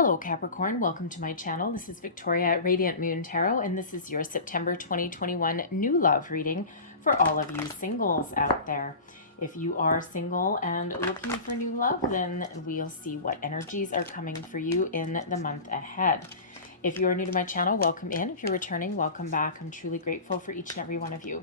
Hello Capricorn, welcome to my channel. This is Victoria at Radiant Moon Tarot, and this is your September 2021 new love reading for all of you singles out there. If you are single and looking for new love, then we'll see what energies are coming for you in the month ahead. If you are new to my channel, welcome in. If you're returning, welcome back. I'm truly grateful for each and every one of you.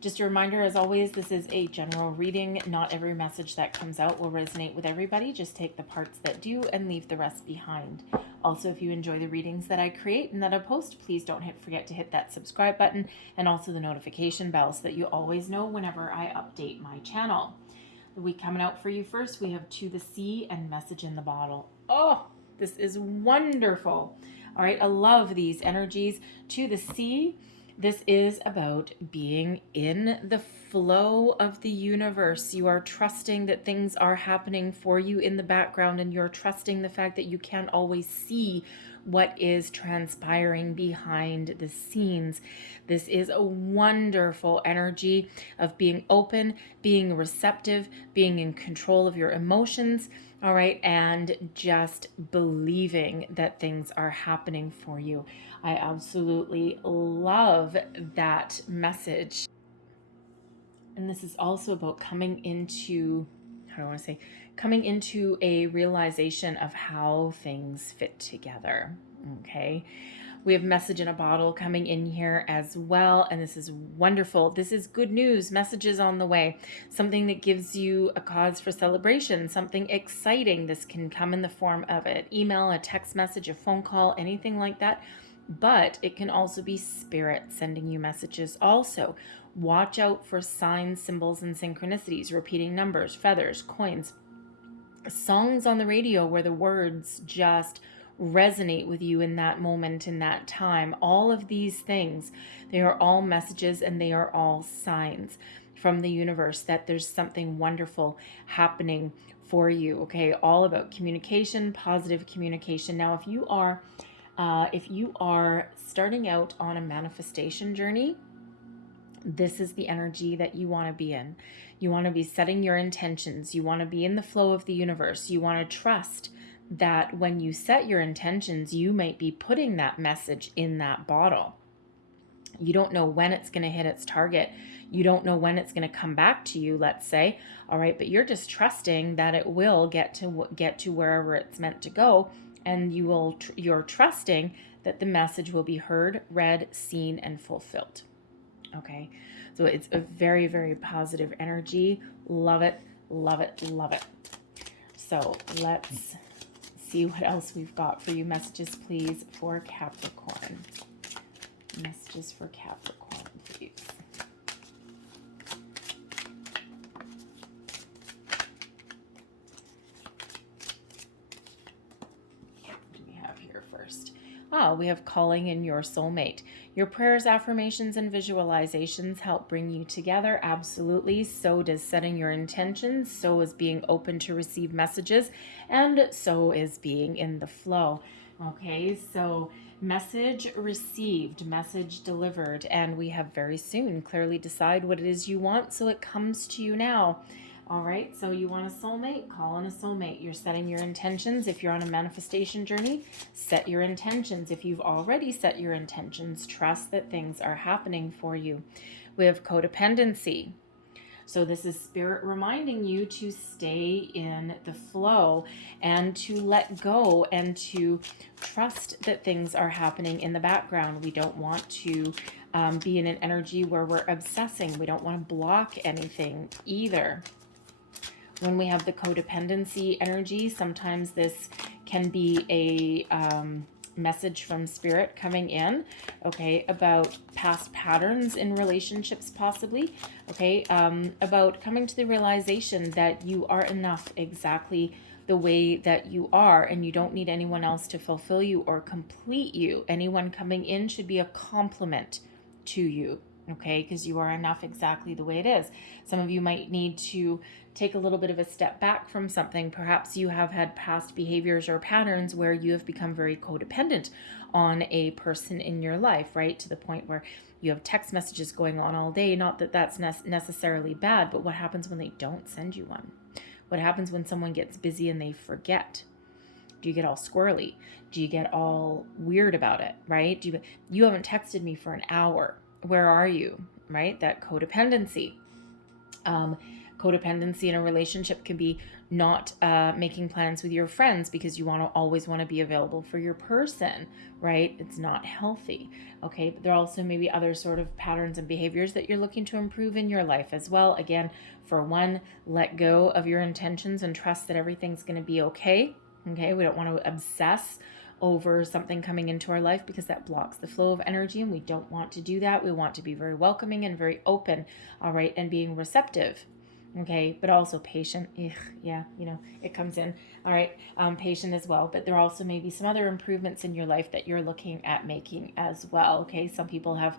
Just a reminder, as always, this is a general reading. Not every message that comes out will resonate with everybody. Just take the parts that do and leave the rest behind. Also, if you enjoy the readings that I create and that I post, please don't forget to hit that subscribe button and also the notification bell so that you always know whenever I update my channel. The week coming out for you first, we have To the Sea and Message in the Bottle. Oh, this is wonderful. All right, I love these energies. To the Sea. This is about being in the flow of the universe. You are trusting that things are happening for you in the background, and you're trusting the fact that you can't always see what is transpiring behind the scenes. This is a wonderful energy of being open, being receptive, being in control of your emotions, all right, and just believing that things are happening for you. I absolutely love that message. And this is also about coming into, how do I want to say, coming into a realization of how things fit together. Okay. We have Message in a Bottle coming in here as well. And this is wonderful. This is good news, messages on the way, something that gives you a cause for celebration, something exciting. This can come in the form of an email, a text message, a phone call, anything like that. But it can also be spirit sending you messages also. Watch out for signs, symbols, and synchronicities, repeating numbers, feathers, coins, songs on the radio where the words just resonate with you in that moment, in that time. All of these things, they are all messages and they are all signs from the universe that there's something wonderful happening for you. Okay, all about communication, positive communication. Now, if you are starting out on a manifestation journey, this is the energy that you want to be in. You want to be setting your intentions. You want to be in the flow of the universe. You want to trust that when you set your intentions, you might be putting that message in that bottle. You don't know when it's going to hit its target. You don't know when it's going to come back to you, let's say. All right, but you're just trusting that it will get to wherever it's meant to go. And you're trusting that the message will be heard, read, seen, and fulfilled. Okay, so it's a very, very positive energy. Love it, love it, love it. So let's see what else we've got for you. Messages, please, for Capricorn. Messages for Capricorn, please. Oh, we have calling in your soulmate. Your prayers, affirmations, and visualizations help bring you together. Absolutely. So does setting your intentions. So is being open to receive messages. And so is being in the flow. Okay, so message received, message delivered. And we have very soon. Clearly decide what it is you want so it comes to you now. All right, so you want a soulmate? Call in a soulmate. You're setting your intentions. If you're on a manifestation journey, set your intentions. If you've already set your intentions, trust that things are happening for you. We have codependency. So this is spirit reminding you to stay in the flow and to let go and to trust that things are happening in the background. We don't want to be in an energy where we're obsessing. We don't want to block anything either. When we have the codependency energy, sometimes this can be a message from spirit coming in, okay, about past patterns in relationships possibly, okay, about coming to the realization that you are enough exactly the way that you are and you don't need anyone else to fulfill you or complete you. Anyone coming in should be a compliment to you, okay, because you are enough exactly the way it is. Some of you might need to take a little bit of a step back from something. Perhaps you have had past behaviors or patterns where you have become very codependent on a person in your life, right? To the point where you have text messages going on all day. Not that that's necessarily bad, but what happens when they don't send you one? What happens when someone gets busy and they forget? Do you get all squirrely? Do you get all weird about it, right? You haven't texted me for an hour. Where are you, right? That codependency. Codependency in a relationship can be not making plans with your friends because you always want to be available for your person, right? It's not healthy. Okay, but there are also maybe other sort of patterns and behaviors that you're looking to improve in your life as well. Again, for one, let go of your intentions and trust that everything's going to be okay. Okay, we don't want to obsess over something coming into our life because that blocks the flow of energy, and we don't want to do that. We want to be very welcoming and very open, all right, and being receptive. Okay, but also patient. Yeah, it comes in. All right, patient as well. But there are also maybe some other improvements in your life that you're looking at making as well. Okay, some people have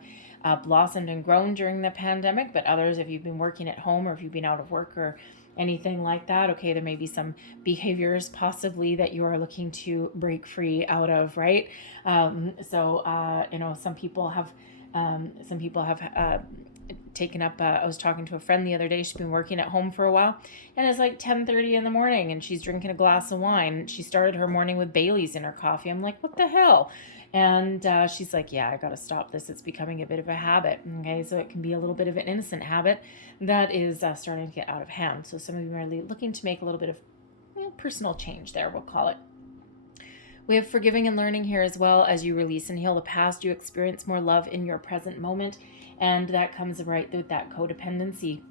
blossomed and grown during the pandemic, but others, if you've been working at home or if you've been out of work or anything like that, okay, there may be some behaviors possibly that you are looking to break free out of, right? Some people have taken up, I was talking to a friend the other day. She's been working at home for a while, and it's like 10:30 in the morning and she's drinking a glass of wine. She started her morning with Bailey's in her coffee. I'm like, what the hell? And she's like, yeah, I got to stop this. It's becoming a bit of a habit. Okay, so it can be a little bit of an innocent habit that is starting to get out of hand. So some of you are looking to make a little bit of personal change there, we'll call it. We have forgiving and learning here as well. As you release and heal the past, you experience more love in your present moment. And that comes right with that codependency.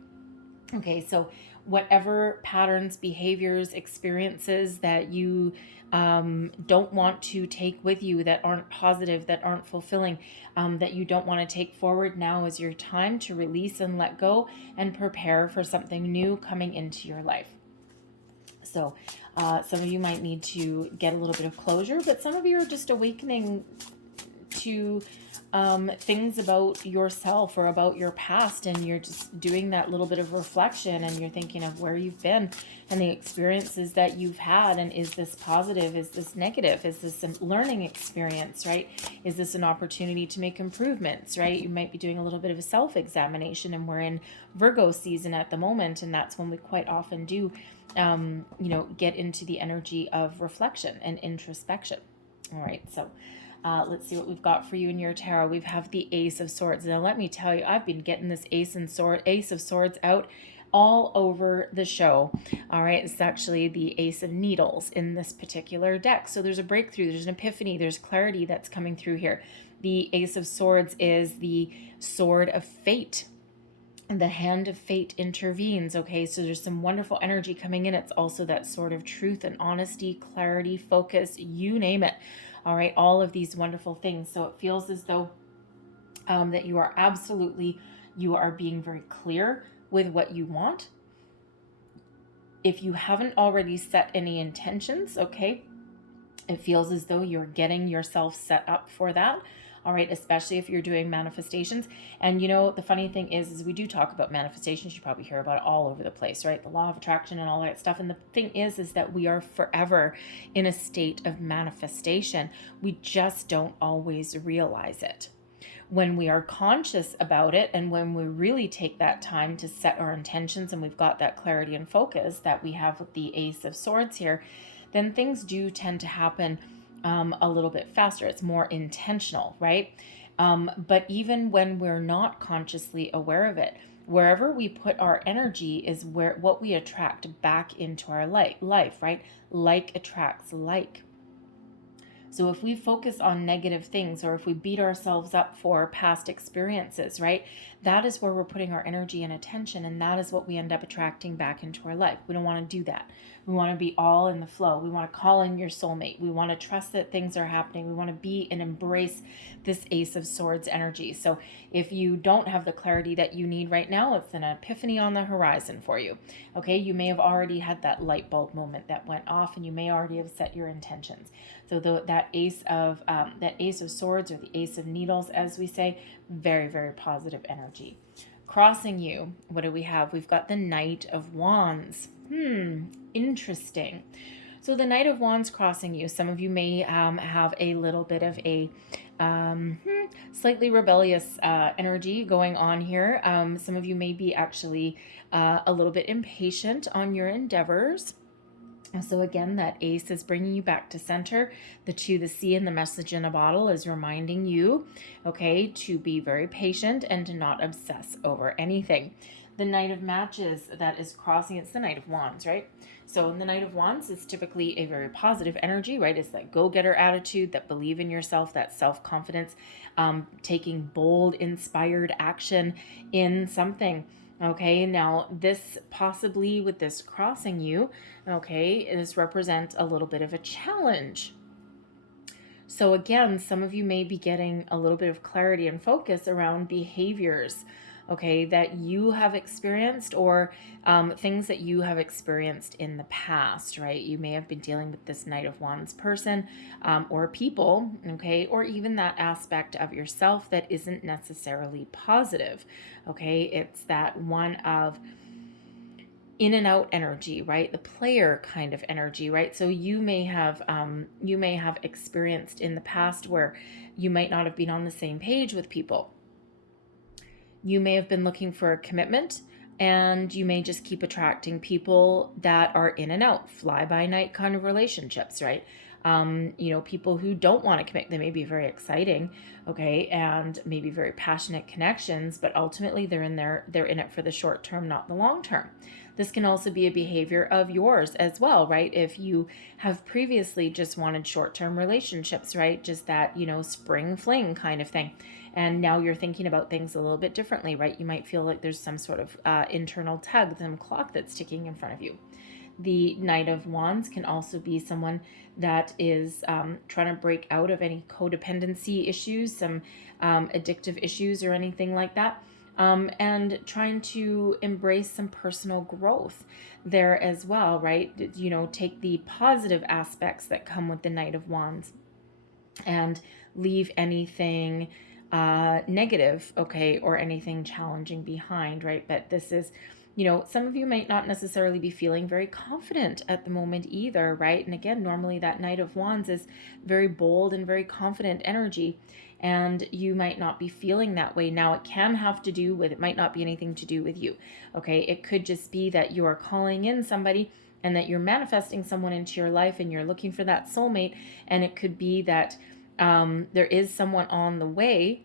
Okay, so whatever patterns, behaviors, experiences that you don't want to take with you, that aren't positive, that aren't fulfilling, that you don't want to take forward, now is your time to release and let go and prepare for something new coming into your life. So some of you might need to get a little bit of closure, but some of you are just awakening to things about yourself or about your past, and you're just doing that little bit of reflection, and you're thinking of where you've been and the experiences that you've had, and is this positive, is this negative, is this a learning experience, right? Is this an opportunity to make improvements, right? You might be doing a little bit of a self-examination, and we're in Virgo season at the moment, and that's when we quite often do get into the energy of reflection and introspection. All right, so let's see what we've got for you in your tarot. We have the Ace of Swords. Now, let me tell you, I've been getting this Ace of Swords out all over the show. All right, it's actually the Ace of Needles in this particular deck. So there's a breakthrough, there's an epiphany, there's clarity that's coming through here. The Ace of Swords is the sword of fate. The hand of fate intervenes. Okay, so there's some wonderful energy coming in. It's also that sword of truth and honesty, clarity, focus, you name it. All right, all of these wonderful things. So it feels as though that you are being very clear with what you want. If you haven't already set any intentions, okay, it feels as though you're getting yourself set up for that. All right, especially if you're doing manifestations. And the funny thing is we do talk about manifestations. You probably hear about it all over the place, right? The law of attraction and all that stuff. And the thing is that we are forever in a state of manifestation. We just don't always realize it. When we are conscious about it, and when we really take that time to set our intentions, and we've got that clarity and focus that we have with the Ace of Swords here, then things do tend to happen a little bit faster. It's more intentional, right? But even when we're not consciously aware of it, wherever we put our energy is what we attract back into our life, right? Like attracts like. So if we focus on negative things, or if we beat ourselves up for past experiences, right, that is where we're putting our energy and attention, and that is what we end up attracting back into our life. We don't want to do that. We want to be all in the flow. We want to call in your soulmate. We want to trust that things are happening. We want to be and embrace this Ace of Swords energy. So if you don't have the clarity that you need right now, it's an epiphany on the horizon for you. Okay, you may have already had that light bulb moment that went off, and you may already have set your intentions. So that Ace of Swords, or the Ace of Needles, as we say, very, very positive energy. Crossing you, what do we have? We've got the Knight of Wands. Interesting. So the Knight of Wands crossing you, some of you may have a little bit of a slightly rebellious energy going on here. Some of you may be actually a little bit impatient on your endeavors. So again, that ace is bringing you back to center. The 2, the C, and the message in a bottle is reminding you, okay, to be very patient and to not obsess over anything. The Knight of Matches that is crossing, it's the Knight of Wands, right? So the Knight of Wands is typically a very positive energy, right? It's that go-getter attitude, that believe in yourself, that self-confidence, taking bold, inspired action in something. Okay, now this possibly with this crossing you, okay, this represents a little bit of a challenge. So again, some of you may be getting a little bit of clarity and focus around behaviors, okay, that you have experienced, or things that you have experienced in the past, right? You may have been dealing with this Knight of Wands person, or people, okay, or even that aspect of yourself that isn't necessarily positive, okay? It's that one of in and out energy, right? The player kind of energy, right? So you may have experienced in the past where you might not have been on the same page with people. You may have been looking for a commitment, and you may just keep attracting people that are in and out, fly by night kind of relationships, right? People who don't want to commit. They may be very exciting, okay, and maybe very passionate connections, but ultimately they're in it for the short term, not the long term. This can also be a behavior of yours as well, right? If you have previously just wanted short-term relationships, right? Just that, spring fling kind of thing. And now you're thinking about things a little bit differently, right? You might feel like there's some sort of internal tug, some clock that's ticking in front of you. The Knight of Wands can also be someone that is trying to break out of any codependency issues, some addictive issues or anything like that. And trying to embrace some personal growth there as well, right? Take the positive aspects that come with the Knight of Wands and leave anything negative, okay, or anything challenging behind, right? But this is, some of you might not necessarily be feeling very confident at the moment either, right? And again, normally that Knight of Wands is very bold and very confident energy, and you might not be feeling that way. Now, it can have to do with, it might not be anything to do with you, okay? It could just be that you are calling in somebody and that you're manifesting someone into your life and you're looking for that soulmate, and it could be that there is someone on the way,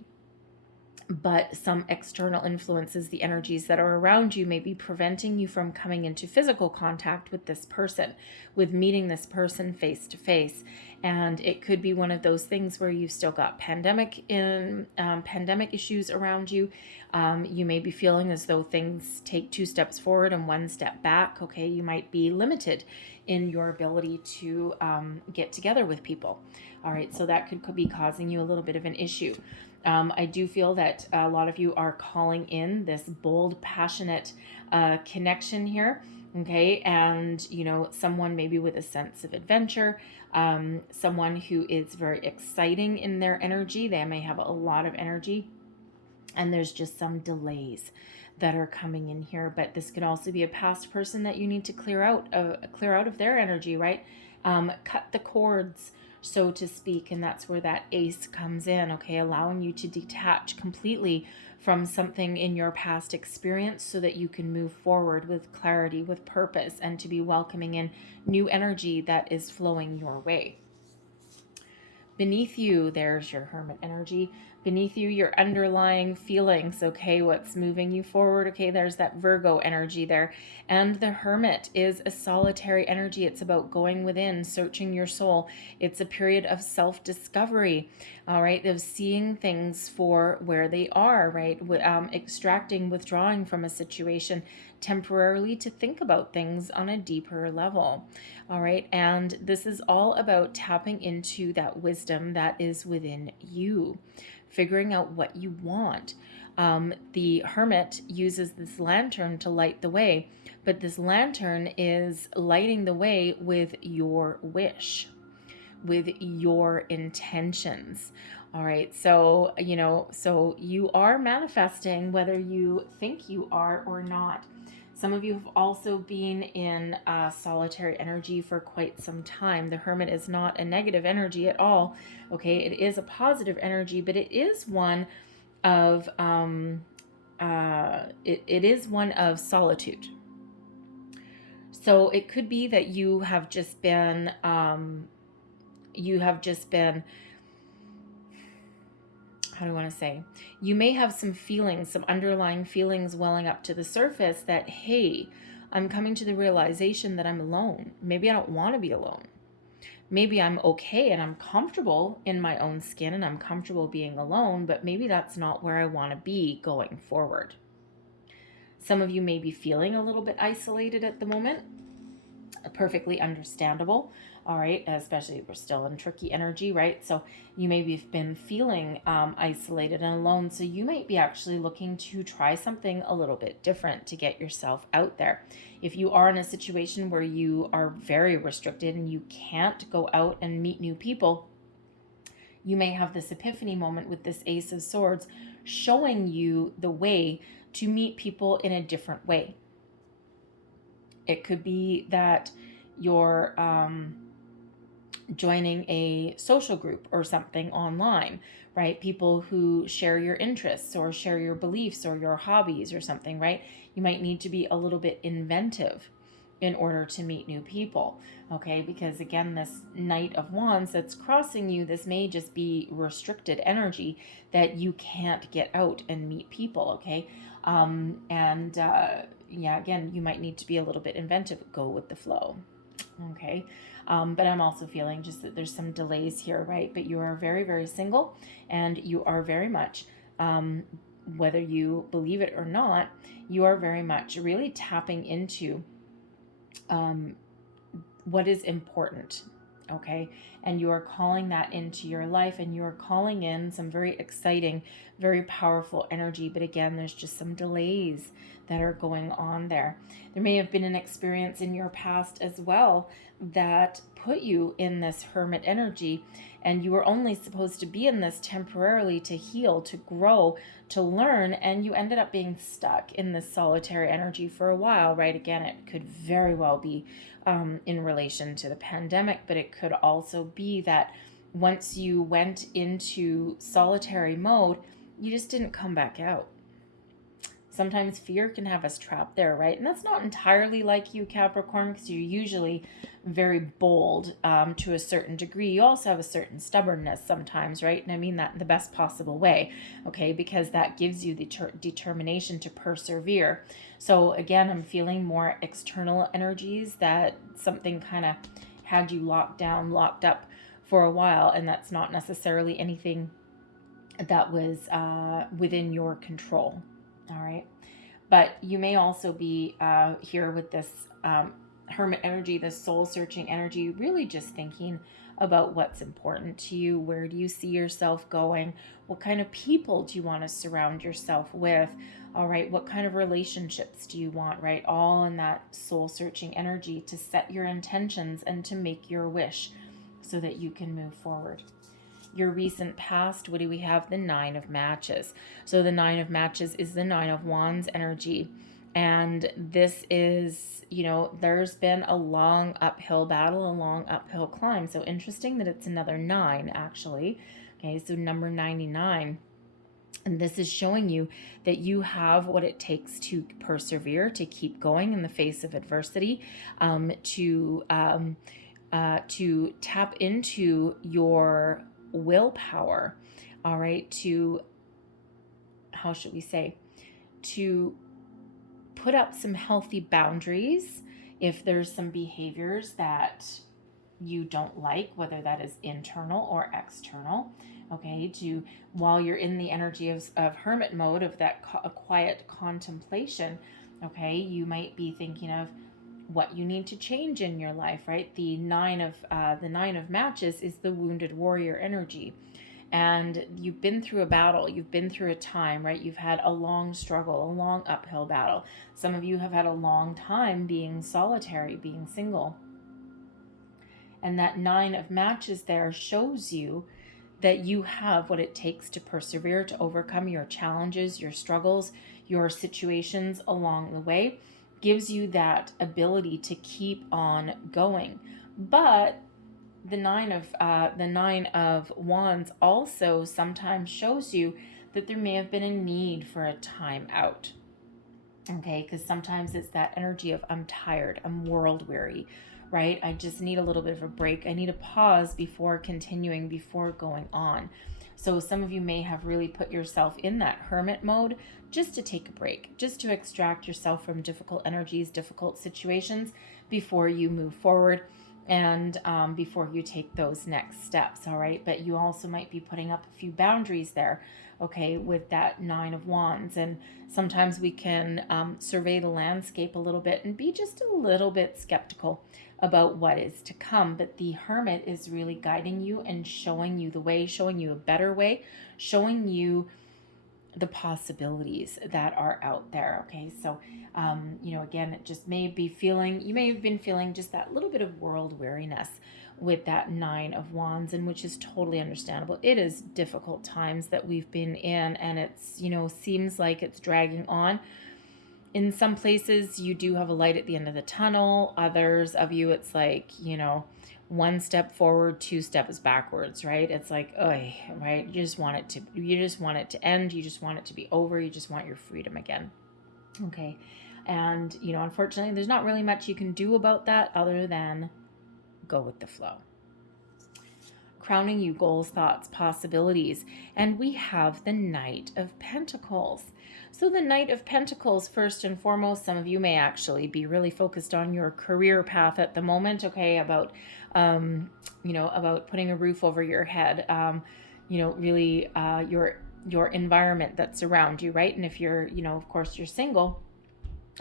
but some external influences, the energies that are around you, may be preventing you from coming into physical contact with this person, with meeting this person face to face. And it could be one of those things where you've still got pandemic issues around you. You may be feeling as though things take 2 steps forward and 1 step back. Okay, you might be limited in your ability to get together with people. All right, so that could be causing you a little bit of an issue. I do feel that a lot of you are calling in this bold, passionate connection here, okay? And, someone maybe with a sense of adventure, someone who is very exciting in their energy. They may have a lot of energy, and there's just some delays that are coming in here. But this could also be a past person that you need to clear out of their energy, right? Cut the cords, so to speak, and that's where that ace comes in, okay? Allowing you to detach completely from something in your past experience so that you can move forward with clarity, with purpose, and to be welcoming in new energy that is flowing your way. Beneath you, there's your Hermit energy. Beneath you, your underlying feelings, okay, what's moving you forward, okay, there's that Virgo energy there. And the Hermit is a solitary energy. It's about going within, searching your soul. It's a period of self-discovery, all right, of seeing things for where they are, right, extracting, withdrawing from a situation temporarily to think about things on a deeper level. All right, and this is all about tapping into that wisdom that is within you, figuring out what you want. The Hermit uses this lantern to light the way, but this lantern is lighting the way with your wish, with your intentions. All right, so you are manifesting whether you think you are or not. Some of you have also been in solitary energy for quite some time. The Hermit is not a negative energy at all. Okay, it is a positive energy, but it is one of it is one of solitude. So it could be that you have just been, how do I want to say? You may have some feelings, some underlying feelings welling up to the surface that, hey, I'm coming to the realization that I'm alone. Maybe I don't want to be alone. Maybe I'm okay and I'm comfortable in my own skin and I'm comfortable being alone, but maybe that's not where I want to be going forward. Some of you may be feeling a little bit isolated at the moment. Perfectly understandable. All right, especially if we're still in tricky energy, right? So you may have been feeling isolated and alone. So you might be actually looking to try something a little bit different to get yourself out there. If you are in a situation where you are very restricted and you can't go out and meet new people, you may have this epiphany moment with this Ace of Swords showing you the way to meet people in a different way. It could be that you're joining a social group or something online, right? People who share your interests or share your beliefs or your hobbies or something, right? You might need to be a little bit inventive in order to meet new people, okay? Because again, this Knight of Wands that's crossing you, this may just be restricted energy that you can't get out and meet people, okay? Yeah, again, you might need to be a little bit inventive, go with the flow, okay? But I'm also feeling just that there's some delays here, right? But you are very, very single, and you are very much, whether you believe it or not, you are very much really tapping into what is important, okay? And you are calling that into your life, and you are calling in some very exciting, very powerful energy. But again, there's just some delays that are going on there. There may have been an experience in your past as well that put you in this hermit energy, and you were only supposed to be in this temporarily to heal, to grow, to learn, and you ended up being stuck in this solitary energy for a while, right? Again, it could very well be in relation to the pandemic, but it could also be that once you went into solitary mode, you just didn't come back out. Sometimes fear can have us trapped there, right? And that's not entirely like you, Capricorn, because you're usually very bold to a certain degree. You also have a certain stubbornness sometimes, right? And I mean that in the best possible way, okay? Because that gives you the determination to persevere. So again, I'm feeling more external energies, that something kind of had you locked down, locked up for a while, and that's not necessarily anything that was within your control. All right. But you may also be here with this hermit energy, this soul searching energy, really just thinking about what's important to you. Where do you see yourself going? What kind of people do you want to surround yourself with? All right. What kind of relationships do you want, right? All in that soul searching energy to set your intentions and to make your wish so that you can move forward. Your recent past, what do we have? The Nine of Matches. So the Nine of Matches is the Nine of Wands energy. And this is, there's been a long uphill battle, a long uphill climb. So interesting that it's another 9, actually. Okay, so number 99. And this is showing you that you have what it takes to persevere, to keep going in the face of adversity, to tap into your willpower, all right, to, how should we say, to put up some healthy boundaries if there's some behaviors that you don't like, whether that is internal or external, okay, to, while you're in the energy of hermit mode, of that quiet contemplation, okay, you might be thinking of what you need to change in your life, right? The Nine of Matches is the wounded warrior energy. And you've been through a battle, you've been through a time, right? You've had a long struggle, a long uphill battle. Some of you have had a long time being solitary, being single. And that Nine of Matches there shows you that you have what it takes to persevere, to overcome your challenges, your struggles, your situations along the way. Gives you that ability to keep on going. But the Nine of Wands also sometimes shows you that there may have been a need for a time out. Okay, because sometimes it's that energy of I'm tired, I'm world weary, right? I just need a little bit of a break. I need a pause before continuing, before going on. So some of you may have really put yourself in that hermit mode just to take a break, just to extract yourself from difficult energies, difficult situations before you move forward and before you take those next steps. All right. But you also might be putting up a few boundaries there, okay, with that Nine of Wands. And sometimes we can survey the landscape a little bit and be just a little bit skeptical about what is to come. But the Hermit is really guiding you and showing you the way, showing you a better way, showing you the possibilities that are out there. Okay, so again, it just may be feeling, you may have been feeling just that little bit of world weariness with that Nine of Wands, and which is totally understandable. It is difficult times that we've been in, and it's, seems like it's dragging on. In some places you do have a light at the end of the tunnel. Others of you, it's like, one step forward, two steps backwards, right? It's like, oy, right? You just want it to end. You just want it to be over. You just want your freedom again. Okay. And, unfortunately, there's not really much you can do about that other than go with the flow. Crowning you, goals, thoughts, possibilities. And we have the Knight of Pentacles. So the Knight of Pentacles, first and foremost, some of you may actually be really focused on your career path at the moment, okay, about putting a roof over your head, really your environment that's around you, right? And if you're, of course, you're single,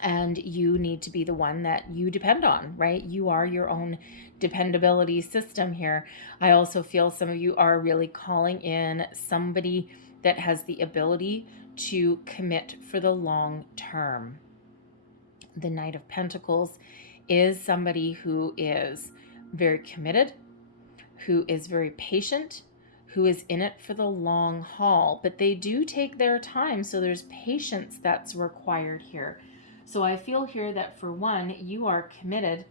and you need to be the one that you depend on, right? You are your own dependability system here. I also feel some of you are really calling in somebody that has the ability to commit for the long term. The Knight of Pentacles is somebody who is very committed, who is very patient, who is in it for the long haul, but they do take their time. So there's patience that's required here. So I feel here that for one, you are committed,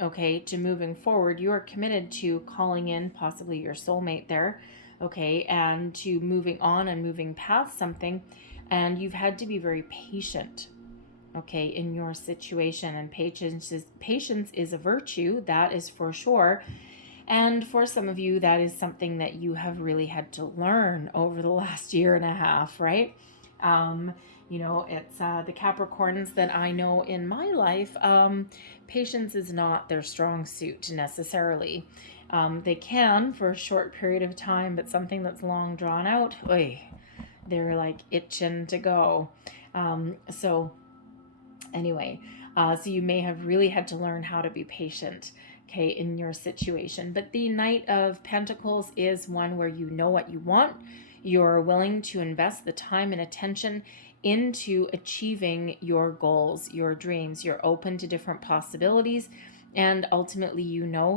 okay, to moving forward. You are committed to calling in possibly your soulmate there, okay, and to moving on and moving past something. And you've had to be very patient, okay, in your situation. And patience is a virtue, that is for sure. And for some of you, that is something that you have really had to learn over the last year and a half, right? It's the Capricorns that I know in my life. Patience is not their strong suit necessarily. They can for a short period of time, but something that's long drawn out, they're like itching to go. So you may have really had to learn how to be patient, okay, in your situation. But the Knight of Pentacles is one where you know what you want. You're willing to invest the time and attention into achieving your goals, your dreams. You're open to different possibilities. And ultimately,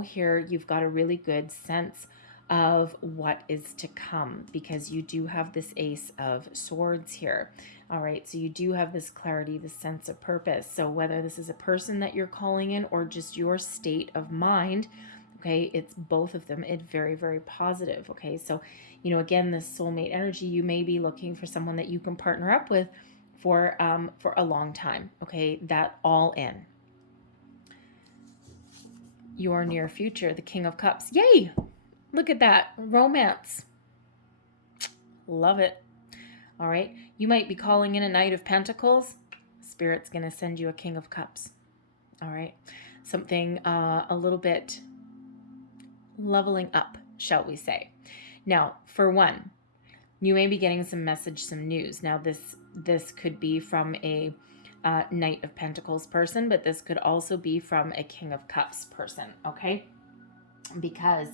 here you've got a really good sense of what is to come, because you do have this Ace of Swords here. All right, so you do have this clarity, this sense of purpose. So whether this is a person that you're calling in or just your state of mind, okay, it's both of them. It's very, very positive. Okay, so again, this soulmate energy, you may be looking for someone that you can partner up with for a long time. Okay, that all in your near future. The King of Cups. Yay! Look at that romance. Love it. All right, you might be calling in a Knight of Pentacles. Spirit's gonna send you a King of Cups. All right, something a little bit leveling up, shall we say. Now, for one, you may be getting some message, some news. Now, this could be from a Knight of Pentacles person, but this could also be from a King of Cups person, okay? Because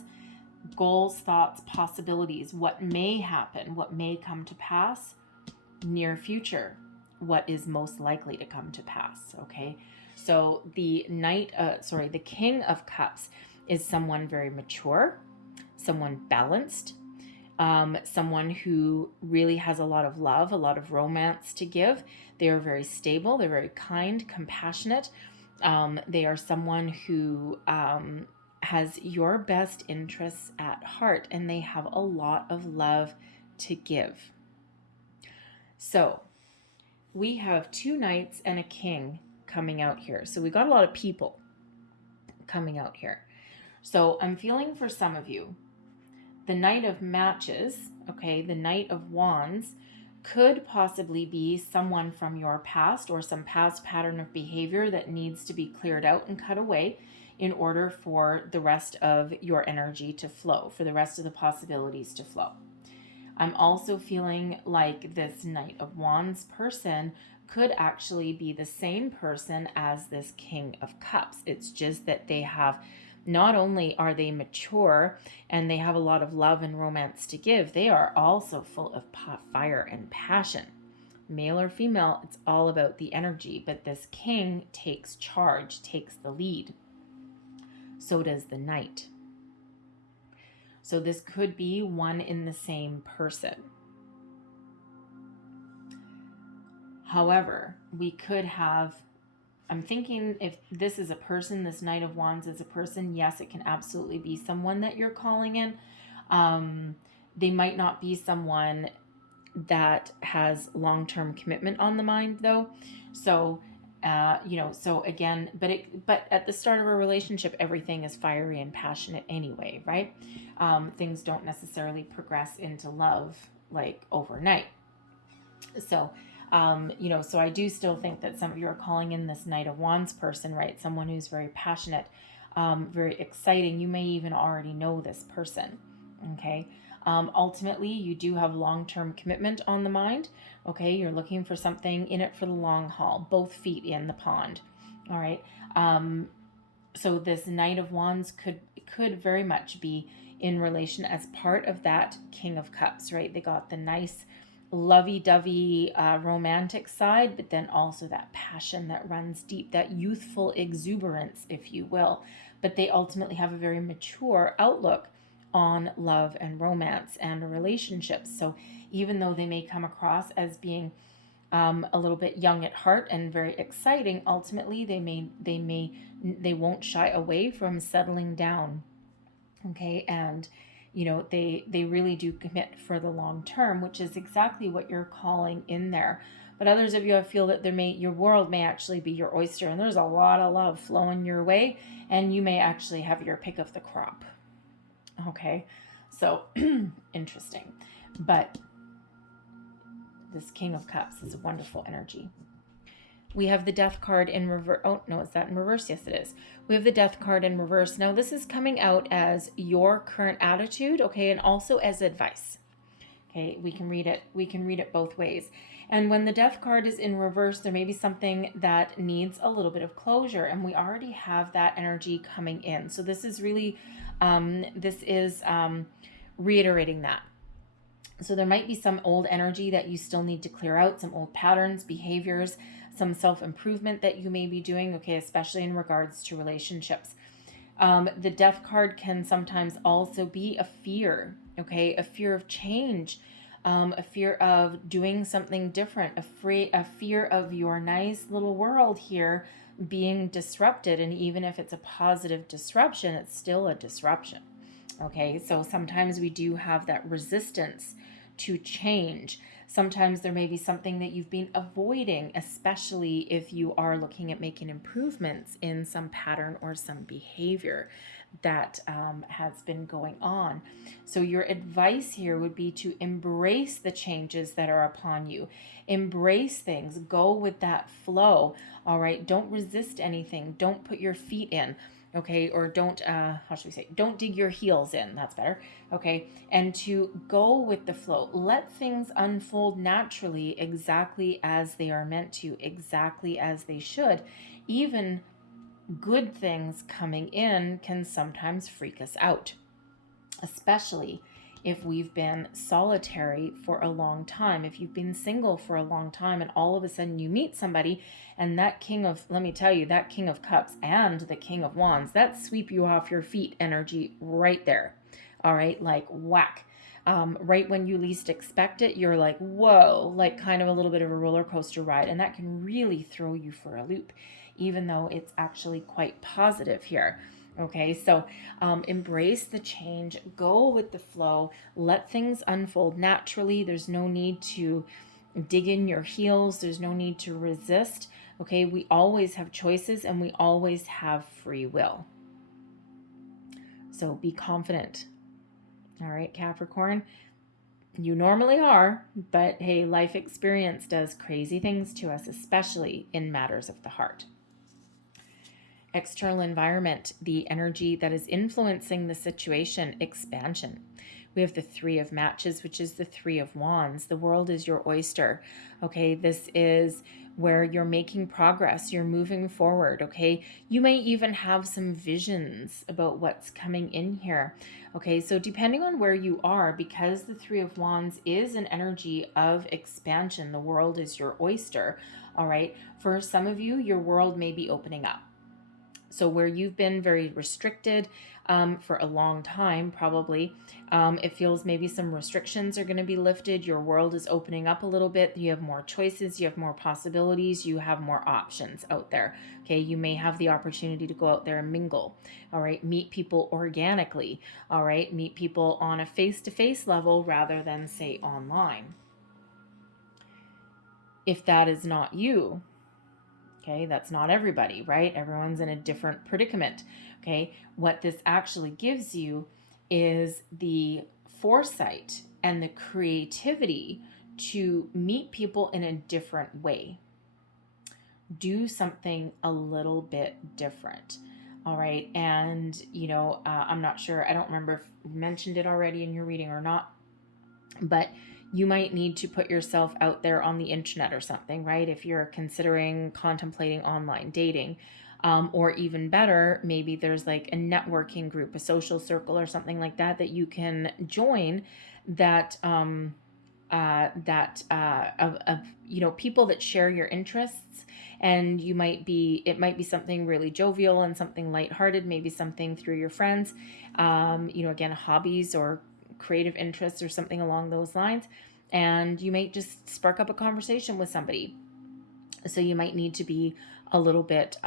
goals, thoughts, possibilities, what may happen, what may come to pass, near future, what is most likely to come to pass, okay? So the the King of Cups is someone very mature, someone balanced, someone who really has a lot of love, a lot of romance to give. They are very stable. They're very kind, compassionate. They are someone who has your best interests at heart, and they have a lot of love to give. So we have 2 knights and a king coming out here. So we got a lot of people coming out here. So I'm feeling for some of you, the Knight of Matches, okay, the Knight of Wands, could possibly be someone from your past or some past pattern of behavior that needs to be cleared out and cut away in order for the rest of your energy to flow, for the rest of the possibilities to flow. I'm also feeling like this Knight of Wands person could actually be the same person as this King of Cups. It's just that they have, not only are they mature and they have a lot of love and romance to give, they are also full of fire and passion. Male or female, it's all about the energy, but this king takes charge, takes the lead. So does the knight. So this could be one in the same person. However, we could have, I'm thinking if this is a person, this Knight of Wands is a person, yes, it can absolutely be someone that you're calling in. They might not be someone that has long-term commitment on the mind though. So, so again, but at the start of a relationship, everything is fiery and passionate anyway, right? Things don't necessarily progress into love like overnight. So, so I do still think that some of you are calling in this Knight of Wands person, right? Someone who's very passionate, very exciting. You may even already know this person, okay? Ultimately, you do have long-term commitment on the mind, okay? You're looking for something in it for the long haul, both feet in the pond, all right? So this Knight of Wands could very much be in relation as part of that King of Cups, right? They got the nice lovey-dovey romantic side, but then also that passion that runs deep, that youthful exuberance, if you will. But they ultimately have a very mature outlook on love and romance and relationships. So even though they may come across as being a little bit young at heart and very exciting, ultimately they won't shy away from settling down, okay? And they really do commit for the long term, which is exactly what you're calling in there. But others of you, I feel that your world may actually be your oyster, and there's a lot of love flowing your way, and you may actually have your pick of the crop. Okay, so interesting. But this King of Cups is a wonderful energy. We have the Death card in reverse. Oh, no, is that in reverse? Yes, it is. We have the Death card in reverse. Now, this is coming out as your current attitude, okay, and also as advice. Okay, we can read it. We can read it both ways. And when the Death card is in reverse, there may be something that needs a little bit of closure, and we already have that energy coming in. So this is really, reiterating that. So there might be some old energy that you still need to clear out, some old patterns, behaviors, some self-improvement that you may be doing, okay, especially in regards to relationships. The Death card can sometimes also be a fear, okay, a fear of change, a fear of doing something different, a fear of your nice little world here being disrupted. And even if it's a positive disruption, it's still a disruption, okay? So sometimes we do have that resistance to change. Sometimes there may be something that you've been avoiding, especially if you are looking at making improvements in some pattern or some behavior that has been going on. So your advice here would be to embrace the changes that are upon you. Embrace things. Go with that flow, all right? Don't resist anything. Don't put your feet in. Okay, or don't, don't dig your heels in, that's better, okay? And to go with the flow. Let things unfold naturally, exactly as they are meant to, exactly as they should. Even good things coming in can sometimes freak us out, especially if we've been solitary for a long time, if you've been single for a long time and all of a sudden you meet somebody and that let me tell you, that King of Cups and the King of Wands, that sweep you off your feet energy right there. All right, like whack. Right when you least expect it, you're like, whoa, like kind of a little bit of a roller coaster ride. And that can really throw you for a loop, even though it's actually quite positive here. Okay, so embrace the change, go with the flow, let things unfold naturally. There's no need to dig in your heels. There's no need to resist. Okay, we always have choices and we always have free will. So be confident. All right, Capricorn, you normally are, but hey, life experience does crazy things to us, especially in matters of the heart. External environment, the energy that is influencing the situation, expansion. We have the Three of Matches, which is the Three of Wands. The world is your oyster. Okay, this is where you're making progress, you're moving forward. Okay, you may even have some visions about what's coming in here. Okay, so depending on where you are, because the Three of Wands is an energy of expansion, the world is your oyster. All right, for some of you, your world may be opening up. So where you've been very restricted for a long time, probably, it feels maybe some restrictions are going to be lifted. Your world is opening up a little bit. You have more choices. You have more possibilities. You have more options out there. Okay, you may have the opportunity to go out there and mingle. All right, meet people organically. All right, meet people on a face-to-face level rather than, say, online. If that is not you, okay, that's not everybody, right? Everyone's in a different predicament. Okay, what this actually gives you is the foresight and the creativity to meet people in a different way. Do something a little bit different. All right, and I'm not sure, I don't remember if you mentioned it already in your reading or not, but you might need to put yourself out there on the internet or something, right? If you're contemplating online dating, or even better, maybe there's like a networking group, a social circle or something like that that you can join that of people that share your interests. And it might be something really jovial and something lighthearted, maybe something through your friends, again, hobbies or creative interests or something along those lines, and you might just spark up a conversation with somebody. So you might need to be a little bit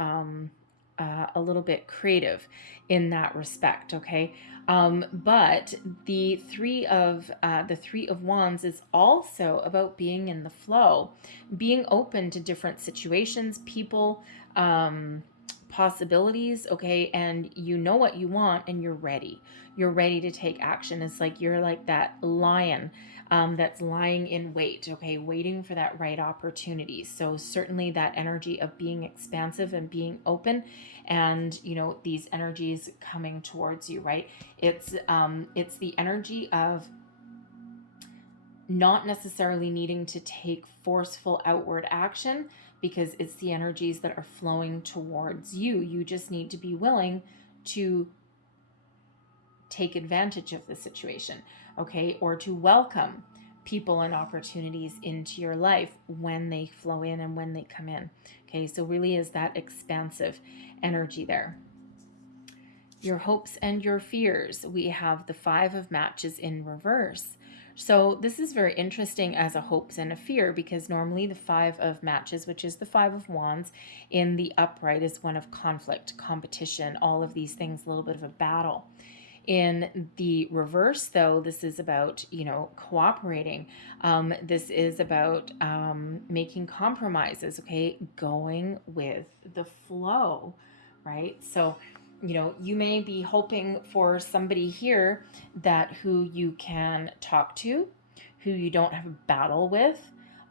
creative in that respect. Okay, but the three of Wands is also about being in the flow, being open to different situations, people, possibilities. Okay, and you know what you want and you're ready to take action. It's like you're like that lion that's lying in wait, okay, waiting for that right opportunity. So certainly that energy of being expansive and being open, and these energies coming towards you, right? It's the energy of not necessarily needing to take forceful outward action, because it's the energies that are flowing towards you. You just need to be willing to take advantage of the situation, okay, or to welcome people and opportunities into your life when they flow in and when they come in. Okay, so really is that expansive energy there. Your hopes and your fears. We have the Five of Matches in reverse. So this is very interesting as a hopes and a fear, because normally the Five of Matches, which is the Five of Wands, in the upright is one of conflict, competition, all of these things, a little bit of a battle. In the reverse, though, this is about, cooperating. This is about making compromises, okay, going with the flow, right? So, you may be hoping for somebody here who you can talk to, who you don't have a battle with.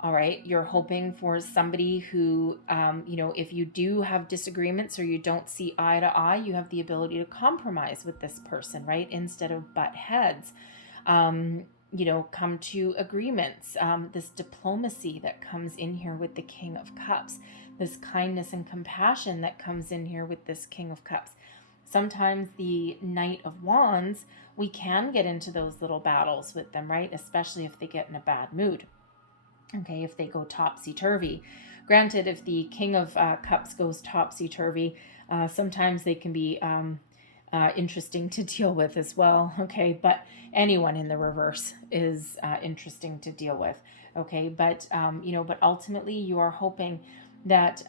All right, you're hoping for somebody who, if you do have disagreements or you don't see eye to eye, you have the ability to compromise with this person, right? Instead of butt heads, come to agreements. This diplomacy that comes in here with the King of Cups, this kindness and compassion that comes in here with this King of Cups. Sometimes the Knight of Wands, we can get into those little battles with them, right? Especially if they get in a bad mood. Okay, if they go topsy-turvy. Granted, if the King of Cups goes topsy-turvy, sometimes they can be interesting to deal with as well. Okay, but anyone in the reverse is interesting to deal with. Okay, but but ultimately you are hoping that,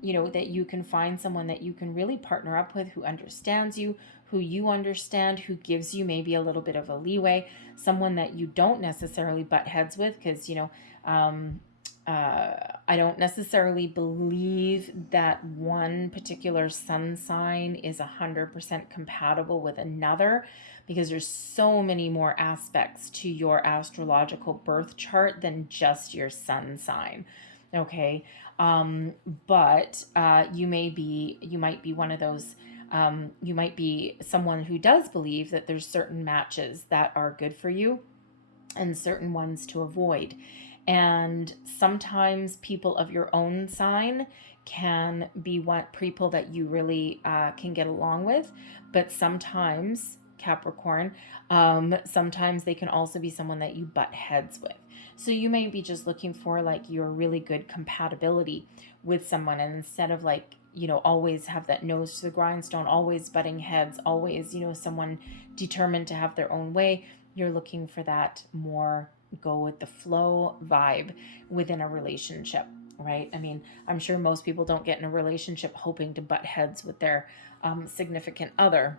you know, that you can find someone that you can really partner up with, who understands you, who you understand, who gives you maybe a little bit of a leeway, someone that you don't necessarily butt heads with, because, you know, I don't necessarily believe that one particular sun sign is 100% compatible with another, because there's so many more aspects to your astrological birth chart than just your sun sign. Okay. But you might be one of those, you might be someone who does believe that there's certain matches that are good for you and certain ones to avoid. And sometimes people of your own sign can be people that you really can get along with, but sometimes Capricorn, sometimes they can also be someone that you butt heads with. So you may be just looking for like your really good compatibility with someone, and instead of like, you know, always have that nose to the grindstone, always butting heads, always, you know, someone determined to have their own way, you're looking for that more go with the flow vibe within a relationship, right? I mean, I'm sure most people don't get in a relationship hoping to butt heads with their significant other,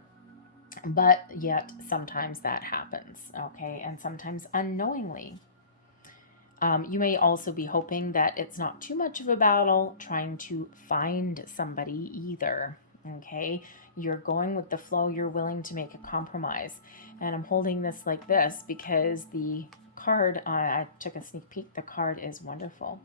but yet sometimes that happens, okay? And sometimes unknowingly. You may also be hoping that it's not too much of a battle trying to find somebody either, okay? You're going with the flow. You're willing to make a compromise. And I'm holding this like this because the card, I took a sneak peek, the card is wonderful.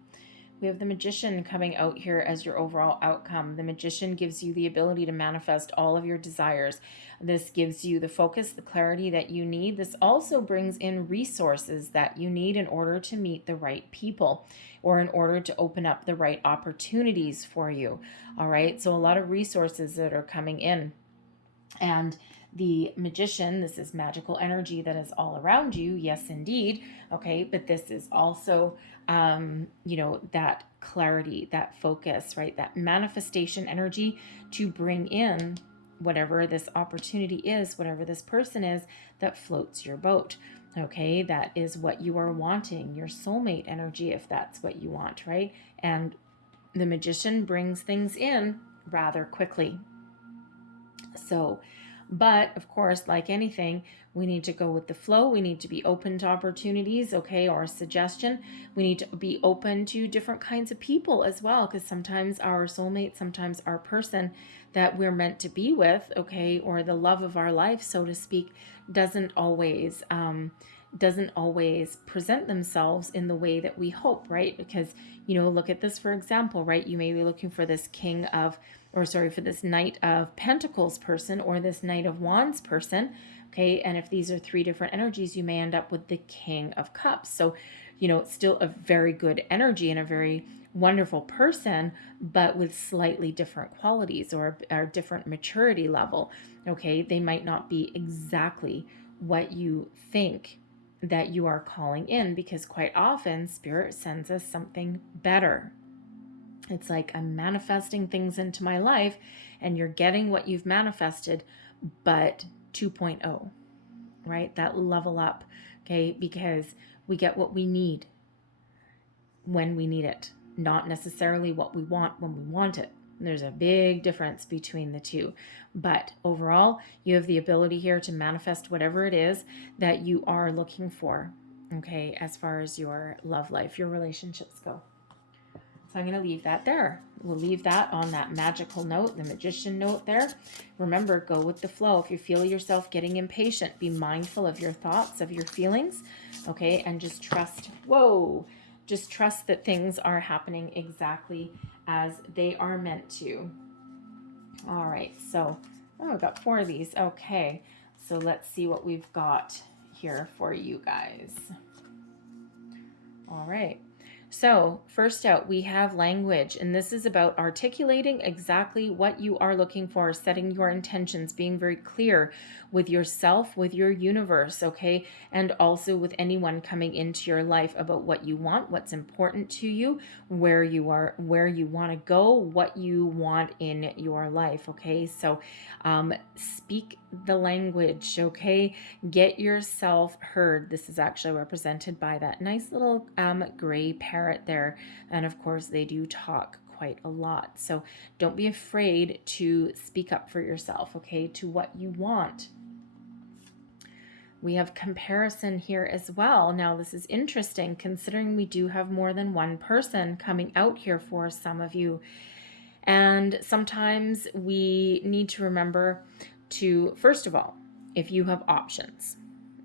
We have the Magician coming out here as your overall outcome. The Magician gives you the ability to manifest all of your desires. This gives you the focus, the clarity that you need. This also brings in resources that you need in order to meet the right people, or in order to open up the right opportunities for you. All right, so a lot of resources that are coming in. And the Magician, this is magical energy that is all around you. Yes, indeed. Okay, but this is also, you know, that clarity, that focus, right? That manifestation energy to bring in whatever this opportunity is, whatever this person is that floats your boat. Okay, that is what you are wanting, your soulmate energy, if that's what you want, right? And the Magician brings things in rather quickly. So, but of course, like anything, we need to go with the flow. We need to be open to opportunities, okay, or a suggestion. We need to be open to different kinds of people as well, because sometimes our soulmate, sometimes our person that we're meant to be with, okay, or the love of our life, so to speak, doesn't always present themselves in the way that we hope, right? Because, you know, look at this, for example, right? You may be looking for this for this Knight of Pentacles person, or this Knight of Wands person, okay? And if these are three different energies, you may end up with the King of Cups. So, you know, it's still a very good energy and a very wonderful person, but with slightly different qualities, or different maturity level, okay? They might not be exactly what you think that you are calling in, because quite often Spirit sends us something better. It's like, I'm manifesting things into my life, and you're getting what you've manifested, but 2.0, right? That level up, okay? Because we get what we need when we need it, not necessarily what we want when we want it. There's a big difference between the two. But overall, you have the ability here to manifest whatever it is that you are looking for, okay, as far as your love life, your relationships go. So I'm going to leave that there. We'll leave that on that magical note, the Magician note there. Remember, go with the flow. If you feel yourself getting impatient, be mindful of your thoughts, of your feelings, okay? And just trust, just trust that things are happening exactly as they are meant to. All right, so, I've got 4 of these. Okay, so let's see what we've got here for you guys. All right. So first out, we have language, and this is about articulating exactly what you are looking for, setting your intentions, being very clear with yourself, with your universe, okay? And also with anyone coming into your life about what you want, what's important to you, where you are, where you want to go, what you want in your life, okay? So speak the language, okay? Get yourself heard. This is actually represented by that nice little gray parrot there. And of course, they do talk quite a lot. So don't be afraid to speak up for yourself, okay, to what you want. We have comparison here as well. Now, this is interesting considering we do have more than one person coming out here for some of you. And sometimes we need to remember to, first of all, if you have options,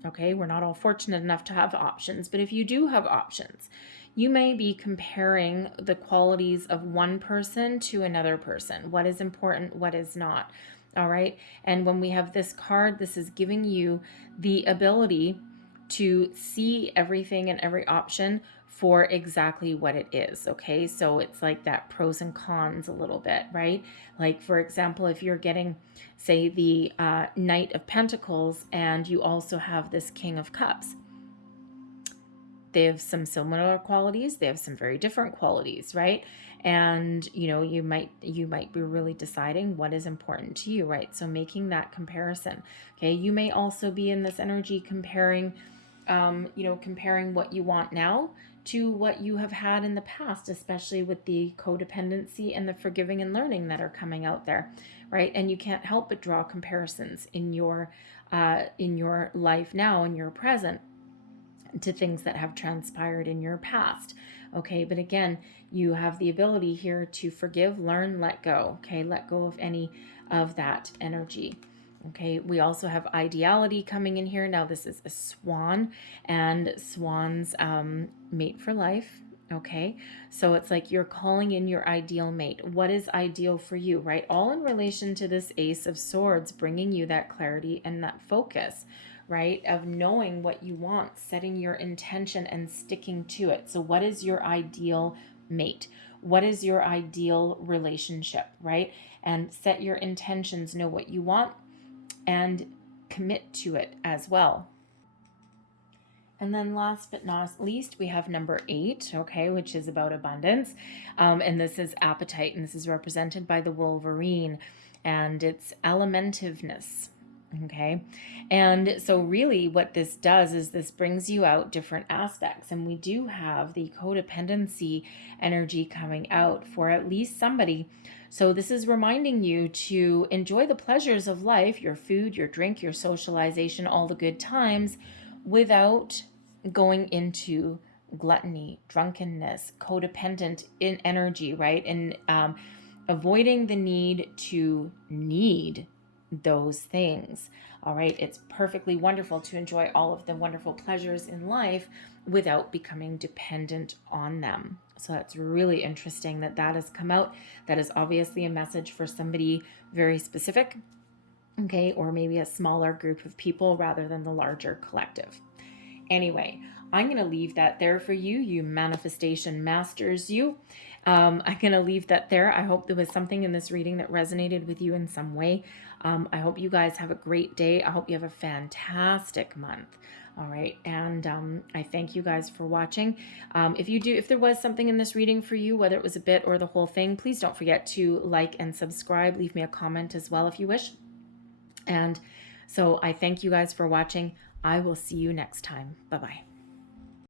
okay, we're not all fortunate enough to have options, but if you do have options, you may be comparing the qualities of one person to another person. What is important, what is not. All right. And when we have this card, this is giving you the ability to see everything and every option for exactly what it is. Okay. So it's like that pros and cons a little bit, right? Like, for example, if you're getting, say, the Knight of Pentacles and you also have this King of Cups, they have some similar qualities. They have some very different qualities, right? And, you know, you might be really deciding what is important to you, right? So making that comparison. Okay. You may also be in this energy comparing, comparing what you want now to what you have had in the past, especially with the codependency and the forgiving and learning that are coming out there, right? And you can't help but draw comparisons in your life now, in your present, to things that have transpired in your past. Okay, but again, you have the ability here to forgive, learn, let go. Okay, let go of any of that energy. Okay, we also have ideality coming in here. Now, this is a swan, and swans mate for life. Okay, so it's like you're calling in your ideal mate. What is ideal for you, right? All in relation to this Ace of Swords, bringing you that clarity and that focus, right? Of knowing what you want, setting your intention and sticking to it. So what is your ideal mate? What is your ideal relationship, right? And set your intentions, know what you want, and commit to it as well. And then last but not least, we have number 8, okay, which is about abundance. And this is appetite, and this is represented by the Wolverine, and it's alimentiveness. Okay. And so really what this does is this brings you out different aspects. And we do have the codependency energy coming out for at least somebody. So this is reminding you to enjoy the pleasures of life, your food, your drink, your socialization, all the good times, without going into gluttony, drunkenness, codependent in energy, right? And avoiding the need to need those things. All right. It's perfectly wonderful to enjoy all of the wonderful pleasures in life without becoming dependent on them. So that's really interesting that has come out. That is obviously a message for somebody very specific. Okay. Or maybe a smaller group of people rather than the larger collective. Anyway, I'm going to leave that there for you, you manifestation masters, you. I'm going to leave that there. I hope there was something in this reading that resonated with you in some way. I hope you guys have a great day. I hope you have a fantastic month. All right. And I thank you guys for watching. If there was something in this reading for you, whether it was a bit or the whole thing, please don't forget to like and subscribe. Leave me a comment as well if you wish. And so I thank you guys for watching. I will see you next time. Bye-bye.